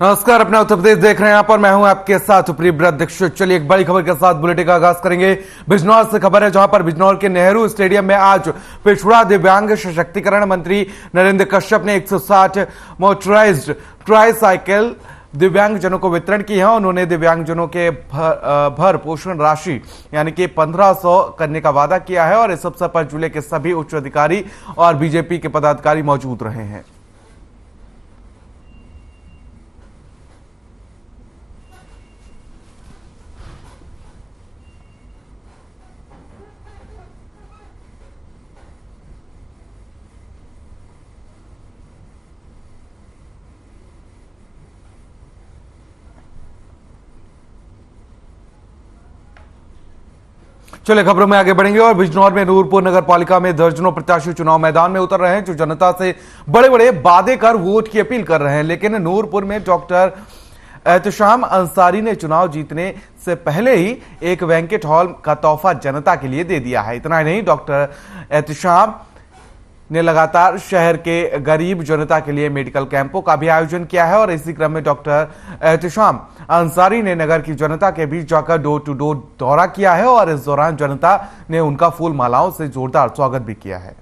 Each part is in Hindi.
नमस्कार, अपना उत्तर प्रदेश देख रहे हैं। यहाँ पर मैं हूं आपके साथ प्रियव्रत दीक्षित। चलिए एक बड़ी खबर के साथ बुलेटिन का आगाज करेंगे। बिजनौर से खबर है, जहां पर बिजनौर के नेहरू स्टेडियम में आज पिछड़ा दिव्यांग सशक्तिकरण मंत्री नरेंद्र कश्यप ने 160 मोटराइज्ड ट्राईसाइकिल दिव्यांगजनों को वितरण की है। उन्होंने दिव्यांगजनों के भर पोषण राशि यानी कि 1500 करने का वादा किया है और इस अवसर पर जिले के सभी उच्च अधिकारी और बीजेपी के पदाधिकारी मौजूद रहे हैं। चलिए खबरों में आगे बढ़ेंगे और बिजनौर में नूरपुर नगर पालिका में दर्जनों प्रत्याशी चुनाव मैदान में उतर रहे हैं, जो जनता से बड़े बड़े वादे कर वोट की अपील कर रहे हैं। लेकिन नूरपुर में डॉक्टर एहतशाम अंसारी ने चुनाव जीतने से पहले ही एक बैंकेट हॉल का तोहफा जनता के लिए दे दिया है। इतना ही नहीं, डॉक्टर एहतशाम ने लगातार शहर के गरीब जनता के लिए मेडिकल कैंपों का भी आयोजन किया है और इसी क्रम में डॉक्टर एहतशाम अंसारी ने नगर की जनता के बीच जाकर डोर टू डोर दौरा किया है और इस दौरान जनता ने उनका फूल मालाओं से जोरदार स्वागत भी किया है।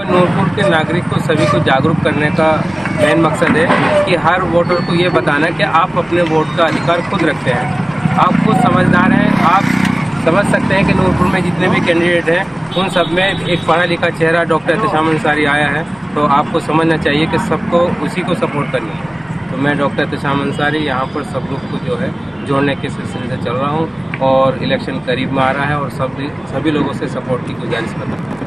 नूरपुर के नागरिक को सभी को जागरूक करने का मेन मकसद है कि हर वोटर को ये बताना कि आप अपने वोट का अधिकार खुद रखते हैं। आप खुद समझदार हैं, आप समझ सकते हैं कि नूरपुर में जितने भी कैंडिडेट हैं उन सब में एक पढ़ा लिखा चेहरा डॉक्टर एहतशाम अंसारी आया है, तो आपको समझना चाहिए कि सबको उसी को सपोर्ट करना है। तो मैं डॉक्टर एहतशाम अंसारी यहाँ पर सब लोग को जो है जोड़ने के सिलसिले से चल रहा हूँ और इलेक्शन करीब में आ रहा है और सभी लोगों से सपोर्ट की गुजारिश करता हूँ।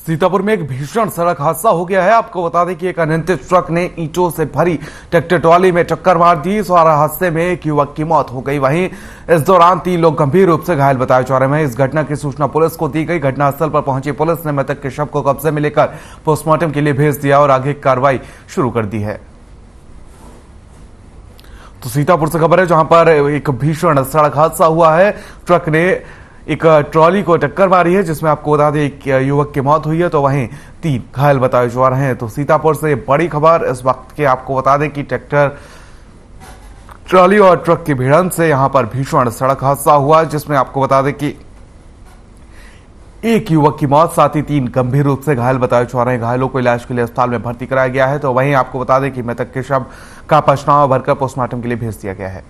सीतापुर में एक भीषण सड़क हादसा हो गया है। आपको बता दें कि एक अनियंत्रित ट्रक ने ईंटों से भरी ट्रैक्टर ट्रॉली में टक्कर मार दी। इस हादसे में एक युवक की मौत हो गई, वहीं इस दौरान 3 लोग गंभीर रूप से घायल बताए जा रहे हैं। इस घटना की सूचना पुलिस को दी गई। घटनास्थल पर पहुंची पुलिस ने मृतक के शव को कब्जे में लेकर पोस्टमार्टम के लिए भेज दिया और आगे कार्रवाई शुरू कर दी है। तो सीतापुर से खबर है, जहां पर एक भीषण सड़क हादसा हुआ है। ट्रक ने एक ट्रॉली को टक्कर मारी है, जिसमें आपको बता दें एक युवक की मौत हुई है, तो वहीं 3 घायल बताए जा रहे हैं। तो सीतापुर से बड़ी खबर इस वक्त के आपको बता दें कि ट्रैक्टर ट्रॉली और ट्रक की भिड़ंत से यहां पर भीषण सड़क हादसा हुआ, जिसमें आपको बता दें कि एक युवक की मौत, साथ ही 3 गंभीर रूप से घायल बताए जा रहे हैं। घायलों को इलाज के लिए अस्पताल में भर्ती कराया गया है। तो वहीं आपको बता दें कि मृतक के शव का पंचनामा भरकर पोस्टमार्टम के लिए भेज दिया गया है।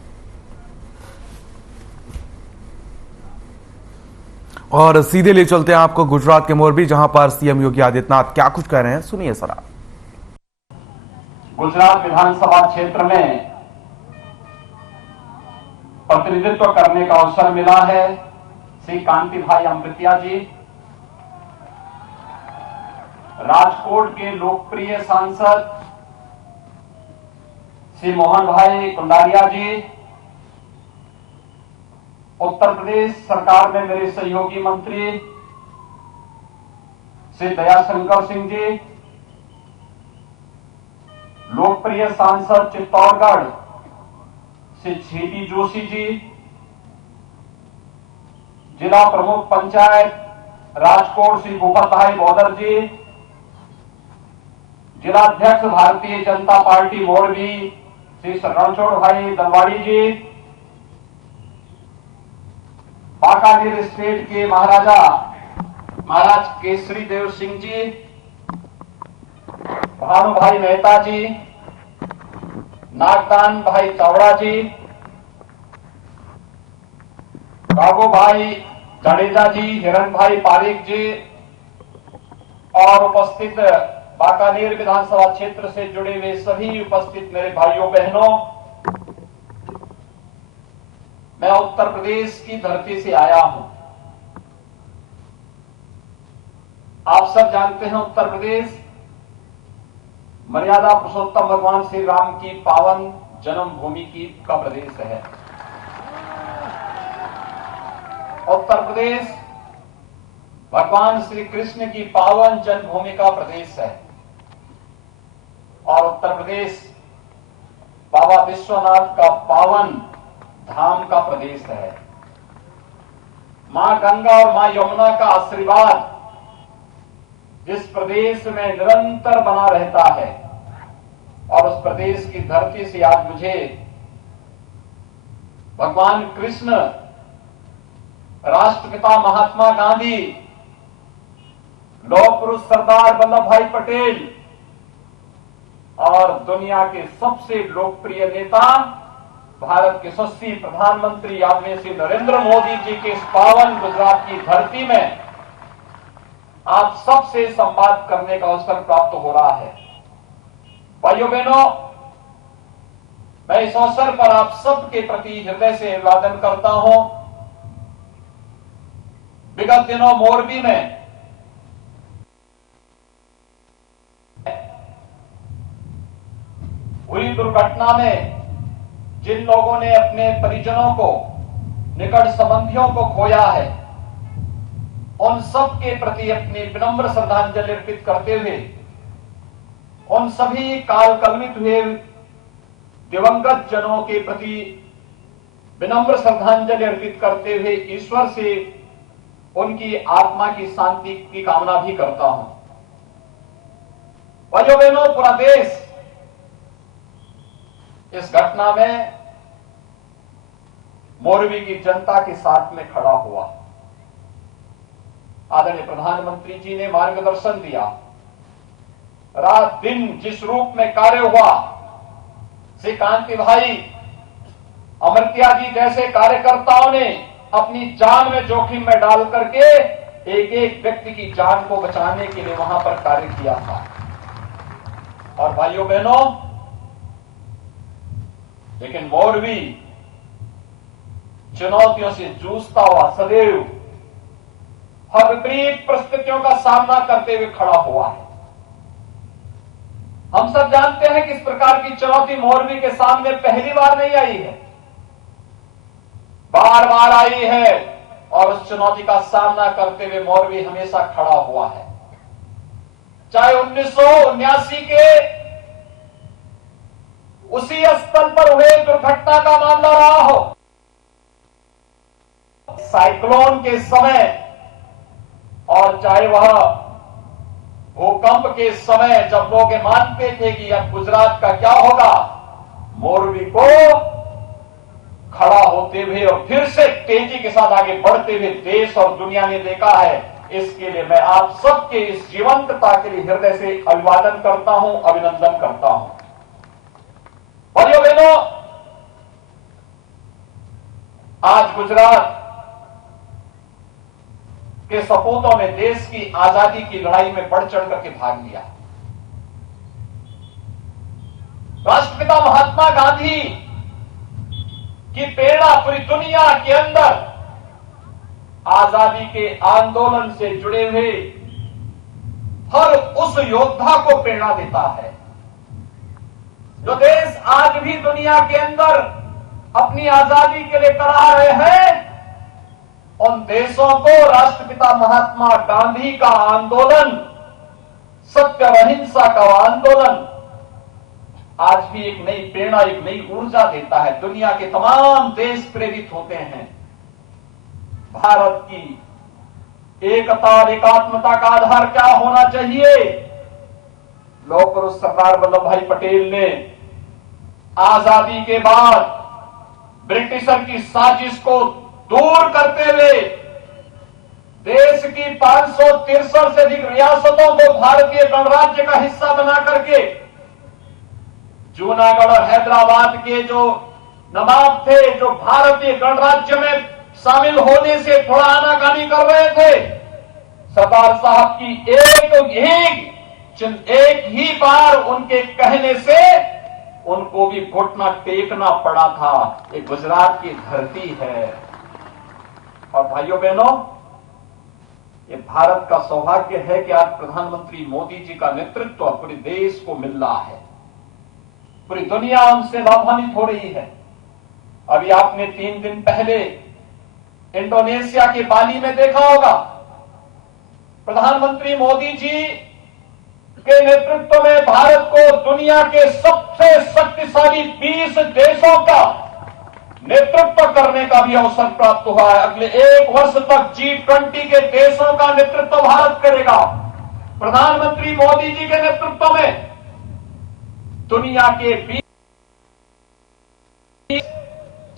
और सीधे ले चलते हैं आपको गुजरात के मोरबी, जहां पर सीएम योगी आदित्यनाथ क्या कुछ कह रहे हैं, सुनिए जरा। गुजरात विधानसभा क्षेत्र में प्रतिनिधित्व करने का अवसर मिला है। श्री कांति भाई अमृतिया जी, राजकोट के लोकप्रिय सांसद श्री मोहन भाई कुंडारिया जी, उत्तर प्रदेश सरकार में मेरे सहयोगी मंत्री श्री दयाशंकर सिंह जी, लोकप्रिय सांसद चित्तौड़गढ़ श्री छेदी जोशी जी, जिला प्रमुख पंचायत राजकोट श्री भूपत भाई बौदर जी, जिलाध्यक्ष भारतीय जनता पार्टी मोरबी श्री रणछोड़ भाई दलवाड़ी जी, बाकानेर स्टेट के महाराज केसरी देव सिंह जी, भानु भाई मेहता जी, नागदान भाई चावड़ा जी, बाबू भाई जडेजा जी, हिरण भाई पारिक जी और उपस्थित बाकानेर विधानसभा क्षेत्र से जुड़े हुए सभी उपस्थित मेरे भाइयों बहनों, मैं उत्तर प्रदेश की धरती से आया हूं। आप सब जानते हैं उत्तर प्रदेश मर्यादा पुरुषोत्तम भगवान श्री राम की पावन जन्मभूमि का प्रदेश है। उत्तर प्रदेश भगवान श्री कृष्ण की पावन जन्मभूमि का प्रदेश है और उत्तर प्रदेश बाबा विश्वनाथ का पावन धाम का प्रदेश है। मां गंगा और मां यमुना का आशीर्वाद जिस प्रदेश में निरंतर बना रहता है, और उस प्रदेश की धरती से आज मुझे भगवान कृष्ण, राष्ट्रपिता महात्मा गांधी, लौह पुरुष सरदार वल्लभ भाई पटेल और दुनिया के सबसे लोकप्रिय नेता, भारत के यशस्वी प्रधानमंत्री आदरणीय श्री नरेंद्र मोदी जी के इस पावन गुजरात की धरती में आप सबसे संवाद करने का अवसर प्राप्त हो रहा है। भाइयों बहनों, मैं इस अवसर पर आप सबके प्रति हृदय से अभिवादन करता हूं। विगत दिनों मोरबी में हुई दुर्घटना में जिन लोगों ने अपने परिजनों को, निकट संबंधियों को खोया है, उन सब के प्रति अपनी विनम्र श्रद्धांजलि अर्पित करते हुए, उन सभी काल कलवित हुए दिवंगत जनों के प्रति विनम्र श्रद्धांजलि अर्पित करते हुए ईश्वर से उनकी आत्मा की शांति की कामना भी करता हूं। भाइयों बहनों, पूरा देश इस घटना में मोरबी की जनता के साथ में खड़ा हुआ। आदरणीय प्रधानमंत्री जी ने मार्गदर्शन दिया। रात दिन जिस रूप में कार्य हुआ, श्री कांति भाई, अमृत्या जी जैसे कार्यकर्ताओं ने अपनी जान में जोखिम में डाल करके एक एक व्यक्ति की जान को बचाने के लिए वहां पर कार्य किया था। और भाइयों बहनों, लेकिन मोरबी चुनौतियों से जूझता हुआ सदैव हर विपरीत परिस्थितियों का सामना करते हुए खड़ा हुआ है। हम सब जानते हैं कि इस प्रकार की चुनौती मोरबी के सामने पहली बार नहीं आई है, बार बार आई है, और उस चुनौती का सामना करते हुए मोरबी हमेशा खड़ा हुआ है। चाहे 1979 के उसी स्थल पर हुए दुर्घटना का मामला रहा हो, साइक्लोन के समय, और चाहे वह भूकंप के समय जब लोग मानते थे कि अब गुजरात का क्या होगा, मोरबी को खड़ा होते हुए और फिर से तेजी के साथ आगे बढ़ते हुए देश और दुनिया ने देखा है। इसके लिए मैं आप सबके इस जीवंतता के लिए हृदय से अभिवादन करता हूं, अभिनंदन करता हूं। भाइयों बहनों, आज गुजरात के सपूतों ने देश की आजादी की लड़ाई में बढ़ चढ़ करके भाग लिया। राष्ट्रपिता महात्मा गांधी की प्रेरणा पूरी दुनिया के अंदर आजादी के आंदोलन से जुड़े हुए हर उस योद्धा को प्रेरणा देता है। जो देश आज भी दुनिया के अंदर अपनी आजादी के लिए कराह रहे हैं, उन देशों को राष्ट्रपिता महात्मा गांधी का आंदोलन, सत्य और अहिंसा का आंदोलन आज भी एक नई प्रेरणा, एक नई ऊर्जा देता है। दुनिया के तमाम देश प्रेरित होते हैं। भारत की एकता और एकात्मता का आधार क्या होना चाहिए? लौह पुरुष सरदार वल्लभ भाई पटेल ने आजादी के बाद ब्रिटिशर की साजिश को दूर करते हुए देश की 563 से अधिक रियासतों को भारतीय गणराज्य का हिस्सा बना करके जूनागढ़ और हैदराबाद के जो नवाब थे, जो भारतीय गणराज्य में शामिल होने से थोड़ा आनाकानी कर रहे थे, सरदार साहब की एक ही बार उनके कहने से उनको भी घुटना टेकना पड़ा था। ये गुजरात की धरती है। और भाइयों बहनों, ये भारत का सौभाग्य है कि आज प्रधानमंत्री मोदी जी का नेतृत्व पूरे देश को मिल रहा है। पूरी दुनिया उनसे लाभान्वित हो रही है। अभी आपने 3 दिन पहले इंडोनेशिया के बाली में देखा होगा, प्रधानमंत्री मोदी जी के नेतृत्व में भारत को दुनिया के सबसे शक्तिशाली 20 देशों का नेतृत्व करने का भी अवसर प्राप्त हुआ है। अगले 1 वर्ष तक G20 के देशों का नेतृत्व भारत करेगा। प्रधानमंत्री मोदी जी के नेतृत्व में दुनिया के 20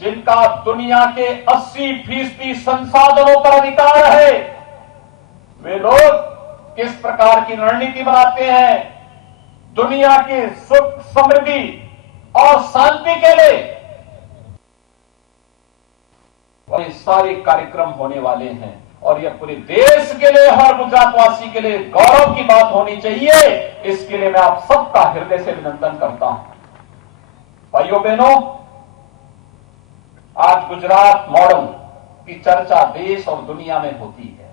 जिनका दुनिया के 80% संसाधनों पर अधिकार है, वे लोग किस प्रकार की रणनीति बनाते हैं दुनिया की सुख समृद्धि और शांति के लिए। और ये सारे कार्यक्रम होने वाले हैं और यह पूरे देश के लिए, हर गुजरातवासी के लिए गौरव की बात होनी चाहिए। इसके लिए मैं आप सबका हृदय से अभिनंदन करता हूं। भाइयों बहनों, आज गुजरात मॉडल की चर्चा देश और दुनिया में होती है।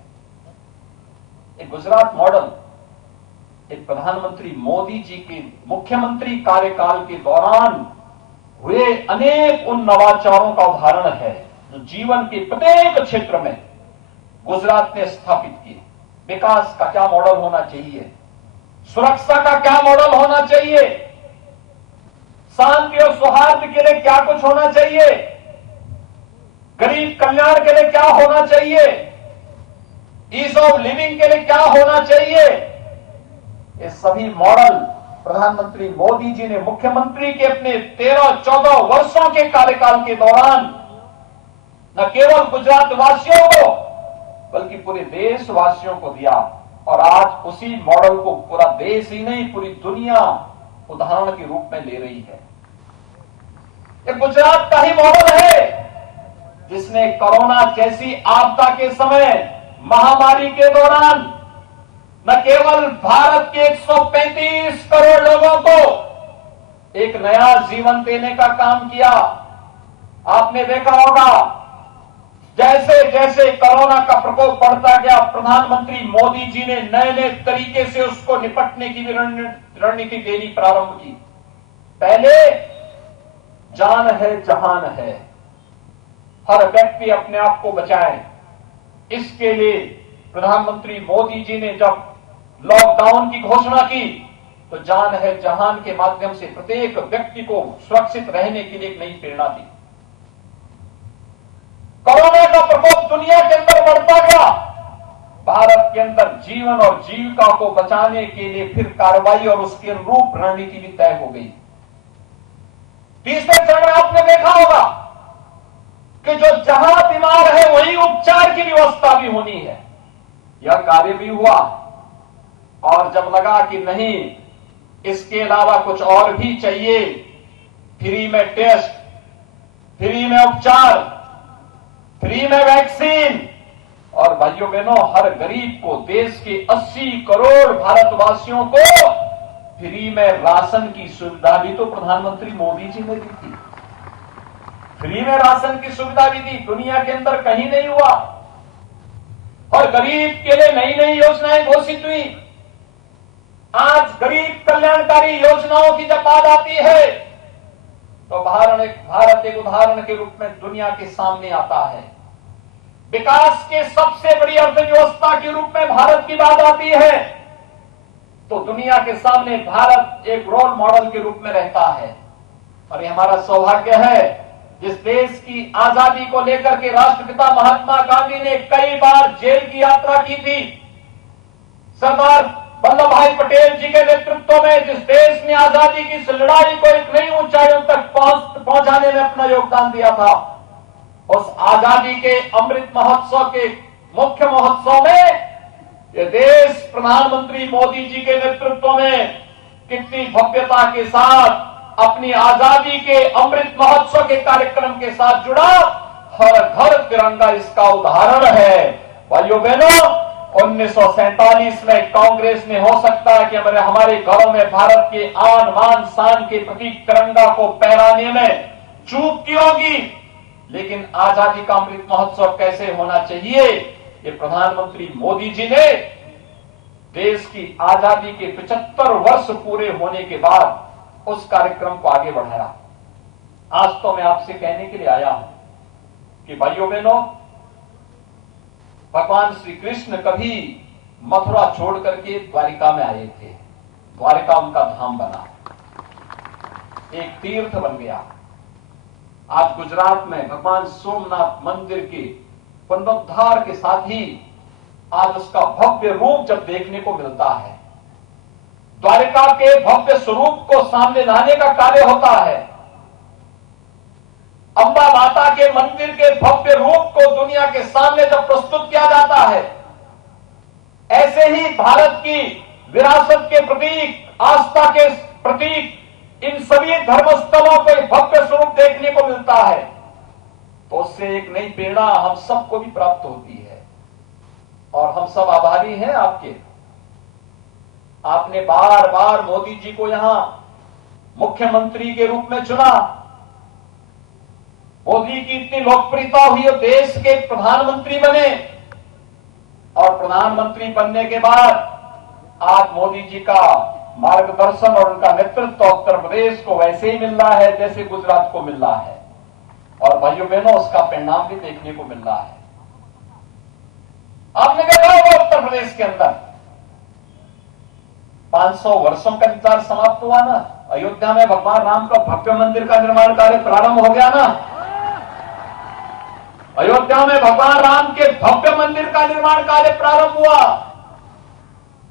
एक गुजरात मॉडल एक प्रधानमंत्री मोदी जी के मुख्यमंत्री कार्यकाल के दौरान हुए अनेक उन नवाचारों का उदाहरण है जो जीवन के प्रत्येक क्षेत्र में गुजरात ने स्थापित किए। विकास का क्या मॉडल होना चाहिए, सुरक्षा का क्या मॉडल होना चाहिए, शांति और सौहार्द के लिए क्या कुछ होना चाहिए, गरीब कल्याण के लिए क्या होना चाहिए, ईज ऑफ लिविंग के लिए क्या होना चाहिए, ये सभी मॉडल प्रधानमंत्री मोदी जी ने मुख्यमंत्री के अपने 13-14 वर्षों के कार्यकाल के दौरान न केवल गुजरात वासियों को बल्कि पूरे देशवासियों को दिया। और आज उसी मॉडल को पूरा देश ही नहीं, पूरी दुनिया उदाहरण के रूप में ले रही है। ये गुजरात का ही मॉडल है जिसने कोरोना जैसी आपदा के समय, महामारी के दौरान न केवल भारत के 135 करोड़ लोगों को एक नया जीवन देने का काम किया। आपने देखा होगा जैसे जैसे कोरोना का प्रकोप बढ़ता गया, प्रधानमंत्री मोदी जी ने नए नए तरीके से उसको निपटने की भी रणनीति देनी प्रारंभ की। पहले जान है जहान है, हर व्यक्ति अपने आप को बचाए। इसके लिए प्रधानमंत्री मोदी जी ने जब लॉकडाउन की घोषणा की तो जान है जहान के माध्यम से प्रत्येक व्यक्ति को सुरक्षित रहने के लिए एक नई प्रेरणा दी। कोरोना का प्रकोप दुनिया के अंदर बढ़ता गया, भारत के अंदर जीवन और जीविका को बचाने के लिए फिर कार्रवाई और उसके अनुरूप रणनीति भी तय हो गई। तीसरे चरण में आपने देखा होगा कि जो जहां बीमार है वहीं उपचार की व्यवस्था भी होनी है। यह कार्य भी हुआ और जब लगा कि नहीं, इसके अलावा कुछ और भी चाहिए, फ्री में टेस्ट, फ्री में उपचार, फ्री में वैक्सीन, और भाइयों बहनों हर गरीब को, देश के 80 करोड़ भारतवासियों को फ्री में राशन की सुविधा भी तो प्रधानमंत्री मोदी जी ने दी थी। फ्री में राशन की सुविधा भी दी, दुनिया के अंदर कहीं नहीं हुआ। और गरीब के लिए नई नई योजनाएं घोषित हुई। आज गरीब कल्याणकारी योजनाओं की जब बात आती है तो भारत एक उदाहरण के रूप में दुनिया के सामने आता है। विकास के सबसे बड़ी अर्थव्यवस्था के रूप में भारत की बात आती है तो दुनिया के सामने भारत एक रोल मॉडल के रूप में रहता है। और ये हमारा सौभाग्य है, जिस देश की आजादी को लेकर के राष्ट्रपिता महात्मा गांधी ने कई बार जेल की यात्रा की थी, सरदार वल्लभ भाई पटेल जी के नेतृत्व में जिस देश ने आजादी की इस लड़ाई को एक नई ऊंचाइयों तक पहुंचाने में अपना योगदान दिया था, उस आजादी के अमृत महोत्सव के मुख्य महोत्सव में यह देश प्रधानमंत्री मोदी जी के नेतृत्व में कितनी भव्यता के साथ अपनी आजादी के अमृत महोत्सव के कार्यक्रम के साथ जुड़ा। हर घर तिरंगा इसका उदाहरण है। भाइयों बहनों, 1947 में कांग्रेस ने, हो सकता है कि हमारे घरों में भारत के आन मान शान के प्रतीक तिरंगा को फहराने में चूक की होगी, लेकिन आजादी का अमृत महोत्सव कैसे होना चाहिए, ये प्रधानमंत्री मोदी जी ने देश की आजादी के 75 वर्ष पूरे होने के बाद उस कार्यक्रम को आगे बढ़ाया। आज तो मैं आपसे कहने के लिए आया हूं कि भाइयों बहनों, भगवान श्री कृष्ण कभी मथुरा छोड़ करके द्वारिका में आए थे। द्वारिका उनका धाम बना, एक तीर्थ बन गया। आज गुजरात में भगवान सोमनाथ मंदिर के पुनरुद्धार के साथ ही आज उसका भव्य रूप जब देखने को मिलता है, द्वारिका के भव्य स्वरूप को सामने लाने का कार्य होता है, अंबा माता के मंदिर के भव्य रूप को दुनिया के सामने जब प्रस्तुत किया जाता है, ऐसे ही भारत की विरासत के प्रतीक, आस्था के प्रतीक, इन सभी धर्मस्थलों को एक भव्य स्वरूप देखने को मिलता है, तो उससे एक नई प्रेरणा हम सबको भी प्राप्त होती है। और हम सब आभारी हैं आपके। आपने बार बार मोदी जी को यहां मुख्यमंत्री के रूप में चुना। मोदी की इतनी लोकप्रियता हुई और देश के प्रधानमंत्री बने, और प्रधानमंत्री बनने के बाद आज मोदी जी का मार्गदर्शन और उनका नेतृत्व उत्तर प्रदेश को वैसे ही मिल रहा है जैसे गुजरात को मिल रहा है। और भाइयों बहनों, उसका परिणाम भी देखने को मिल रहा है। आपने देखा होगा उत्तर प्रदेश के अंदर 500 वर्षों का इंतजार समाप्त हुआ ना। अयोध्या में भगवान राम का भव्य मंदिर का निर्माण कार्य प्रारंभ हो गया ना। अयोध्या में भगवान राम के भव्य मंदिर का निर्माण कार्य प्रारंभ हुआ।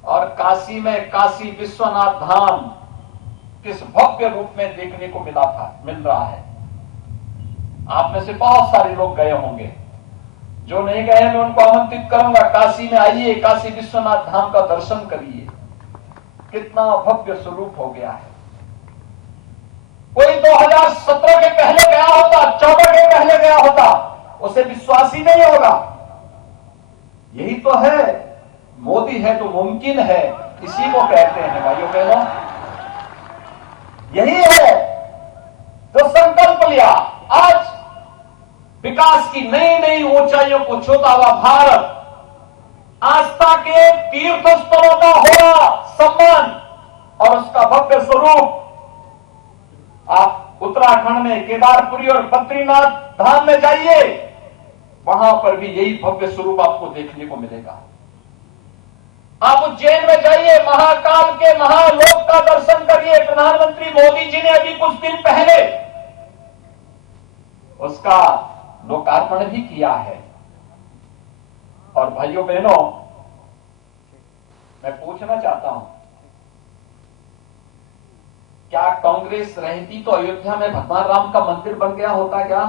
और काशी में काशी विश्वनाथ धाम किस भव्य रूप में देखने को मिल रहा है। आप में से बहुत सारे लोग गए होंगे, जो नहीं गए मैं उनको आमंत्रित करूंगा, काशी में आइए, काशी विश्वनाथ धाम का दर्शन करिए। कितना भव्य स्वरूप हो गया है। कोई 2017 के पहले गया होता, 14 के पहले गया होता, उसे विश्वास ही नहीं होगा। यही तो है, मोदी है तो मुमकिन है, इसी को कहते हैं भाइयों बहनों। यही है जो संकल्प लिया। आज विकास की नई नई ऊंचाइयों को छूता हुआ भारत, आस्था के तीर्थ स्थलों का हो रहा सम्मान और उसका भव्य स्वरूप। आप उत्तराखंड में केदारपुरी और बद्रीनाथ धाम में जाइए, वहां पर भी यही भव्य स्वरूप आपको देखने को मिलेगा। आप उज्जैन में जाइए, महाकाल के महालोक का दर्शन करिए। प्रधानमंत्री मोदी जी ने अभी कुछ दिन पहले उसका लोकार्पण भी किया है। और भाइयों बहनों, मैं पूछना चाहता हूं, क्या कांग्रेस रहती तो अयोध्या में भगवान राम का मंदिर बन गया होता क्या?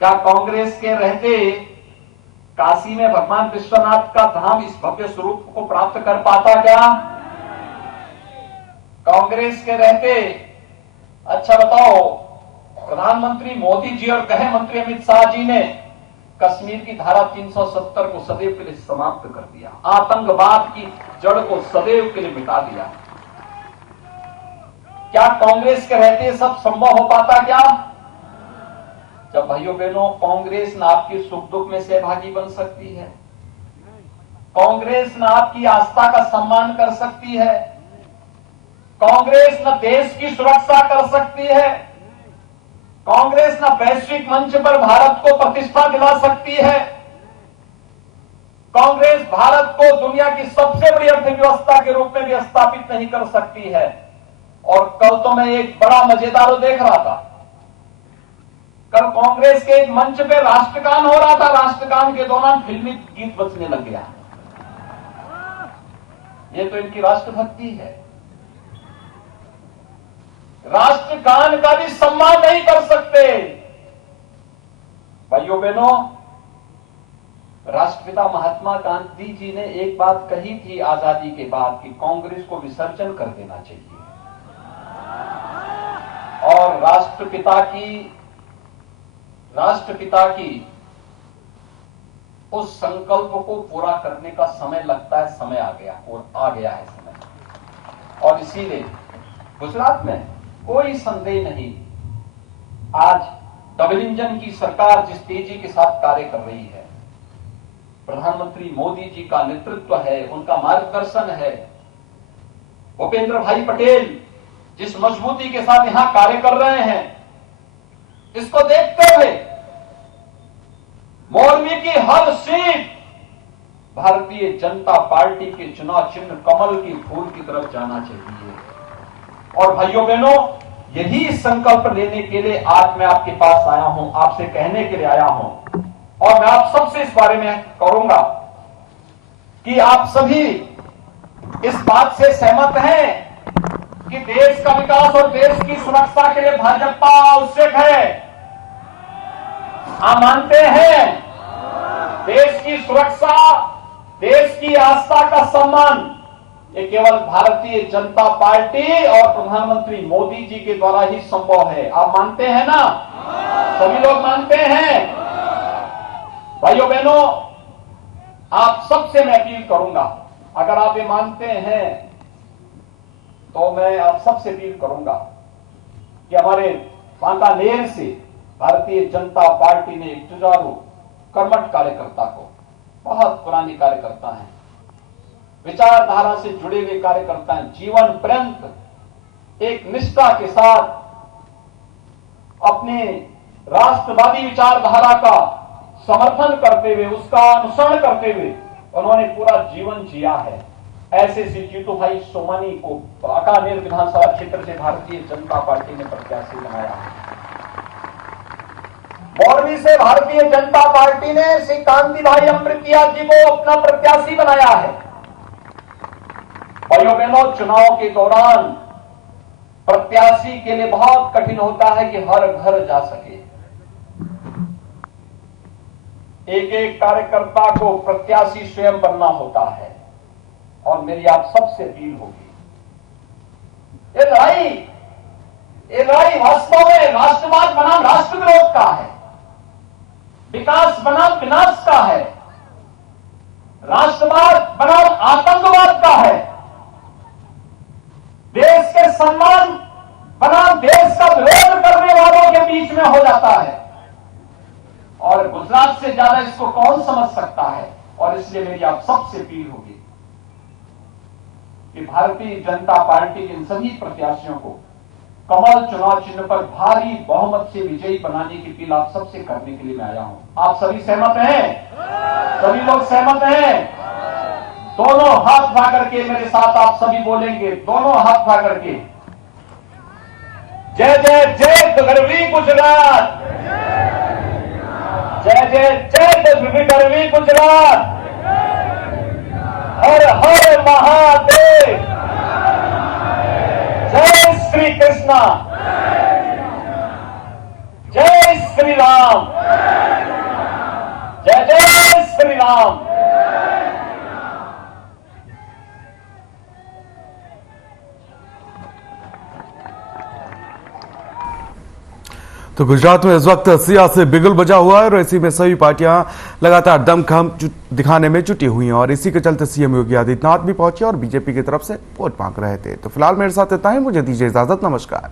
क्या कांग्रेस के रहते काशी में भगवान विश्वनाथ का धाम इस भव्य स्वरूप को प्राप्त कर पाता क्या? कांग्रेस के रहते, अच्छा बताओ, प्रधानमंत्री मोदी जी और गृह मंत्री अमित शाह जी ने कश्मीर की धारा 370 को सदैव के लिए समाप्त कर दिया, आतंकवाद की जड़ को सदैव के लिए मिटा दिया। क्या कांग्रेस के रहते सब संभव हो पाता क्या? जब भाइयों बहनों, कांग्रेस न आपकी सुख दुख में सहभागी बन सकती है, कांग्रेस न आपकी आस्था का सम्मान कर सकती है, कांग्रेस न देश की सुरक्षा कर सकती है, कांग्रेस न वैश्विक मंच पर भारत को प्रतिष्ठा दिला सकती है, कांग्रेस भारत को दुनिया की सबसे बड़ी अर्थव्यवस्था के रूप में भी स्थापित नहीं कर सकती है। और कल तो मैं एक बड़ा मजेदार देख रहा था। कल कांग्रेस के एक मंच पे राष्ट्रगान हो रहा था। राष्ट्रगान के दौरान फिल्मी गीत बजने लग गया। ये तो इनकी राष्ट्रभक्ति है। राष्ट्रगान का भी सम्मान नहीं कर सकते। भाइयों बहनों, राष्ट्रपिता महात्मा गांधी जी ने एक बात कही थी आजादी के बाद कि कांग्रेस को विसर्जन कर देना चाहिए। और राष्ट्रपिता की उस संकल्प को पूरा करने का समय लगता है, समय आ गया और आ गया है समय। और इसीलिए गुजरात में कोई संदेह नहीं, आज डबल इंजन की सरकार जिस तेजी के साथ कार्य कर रही है, प्रधानमंत्री मोदी जी का नेतृत्व है, उनका मार्गदर्शन है, भूपेंद्र भाई पटेल जिस मजबूती के साथ यहां कार्य कर रहे हैं, इसको देखते हुए मोरबी की हर सीट भारतीय जनता पार्टी के चुनाव चिन्ह कमल के फूल की तरफ जाना चाहिए। और भाइयों बहनों, यही संकल्प लेने के लिए आज मैं आपके पास आया हूं, आपसे कहने के लिए आया हूं। और मैं आप सबसे इस बारे में कहूंगा कि आप सभी इस बात से सहमत हैं कि देश का विकास और देश की सुरक्षा के लिए भाजपा आवश्यक है। आप मानते हैं देश की सुरक्षा, देश की आस्था का सम्मान ये केवल भारतीय जनता पार्टी और प्रधानमंत्री मोदी जी के द्वारा ही संभव है। आप मानते हैं ना? सभी लोग मानते हैं। भाइयों बहनों, आप सबसे मैं अपील करूंगा, अगर आप ये मानते हैं तो मैं आप सबसे अपील करूंगा कि हमारे बांकानेर से भारतीय जनता पार्टी ने एक जुझारू कर्मठ कार्यकर्ता को, बहुत पुराने कार्यकर्ता हैं, विचारधारा से जुड़े हुए कार्यकर्ता हैं, जीवन पर्यंत एक निष्ठा के साथ अपने राष्ट्रवादी विचारधारा का समर्थन करते हुए, उसका अनुसरण करते हुए उन्होंने पूरा जीवन जिया है। ऐसे श्री जीतू भाई सोमानी को बांकानेर विधानसभा क्षेत्र से भारतीय जनता पार्टी ने प्रत्याशी बनाया है। मोरबी से भारतीय जनता पार्टी ने श्री कांति भाई अमृतिया जी को अपना प्रत्याशी बनाया है। भाइयों बहनों, चुनाव के दौरान प्रत्याशी के लिए बहुत कठिन होता है कि हर घर जा सके। एक एक कार्यकर्ता को प्रत्याशी स्वयं बनना होता है। और मेरी आप सबसे अपील होगी, ये लड़ाई वास्तव में राष्ट्रवाद बनाम राष्ट्र विरोध का है, विकास बनाम विनाश का है, राष्ट्रवाद बनाम आतंकवाद का है, देश के सम्मान बनाम देश का विरोध करने वालों के बीच में हो जाता है। और गुजरात से ज्यादा इसको कौन समझ सकता है। और इसलिए मेरी आप सबसे अपील होगी कि भारतीय जनता पार्टी के इन सभी प्रत्याशियों को कमल चुनाव चिन्ह पर भारी बहुमत से विजयी बनाने की अपील आप सबसे करने के लिए मैं आया हूं। आप सभी सहमत हैं? सभी लोग सहमत हैं? दोनों हाथ उठा करके मेरे साथ आप सभी बोलेंगे, दोनों हाथ उठा करके, जय जय जय गरवी गुजरात, जय जय जय गरवी गुजरात, हर हर महादेव, जय श्री कृष्णा, जय श्री राम, जय जय श्री राम। तो गुजरात में इस वक्त सियासी बिगुल बजा हुआ है और इसी में सभी पार्टियां लगातार दमखम दिखाने में जुटी हुई हैं और इसी के चलते सीएम योगी आदित्यनाथ भी पहुंचे और बीजेपी की तरफ से वोट मांग रहे थे। तो फिलहाल मेरे साथ इतना ही, मुझे दीजिए इजाजत, नमस्कार।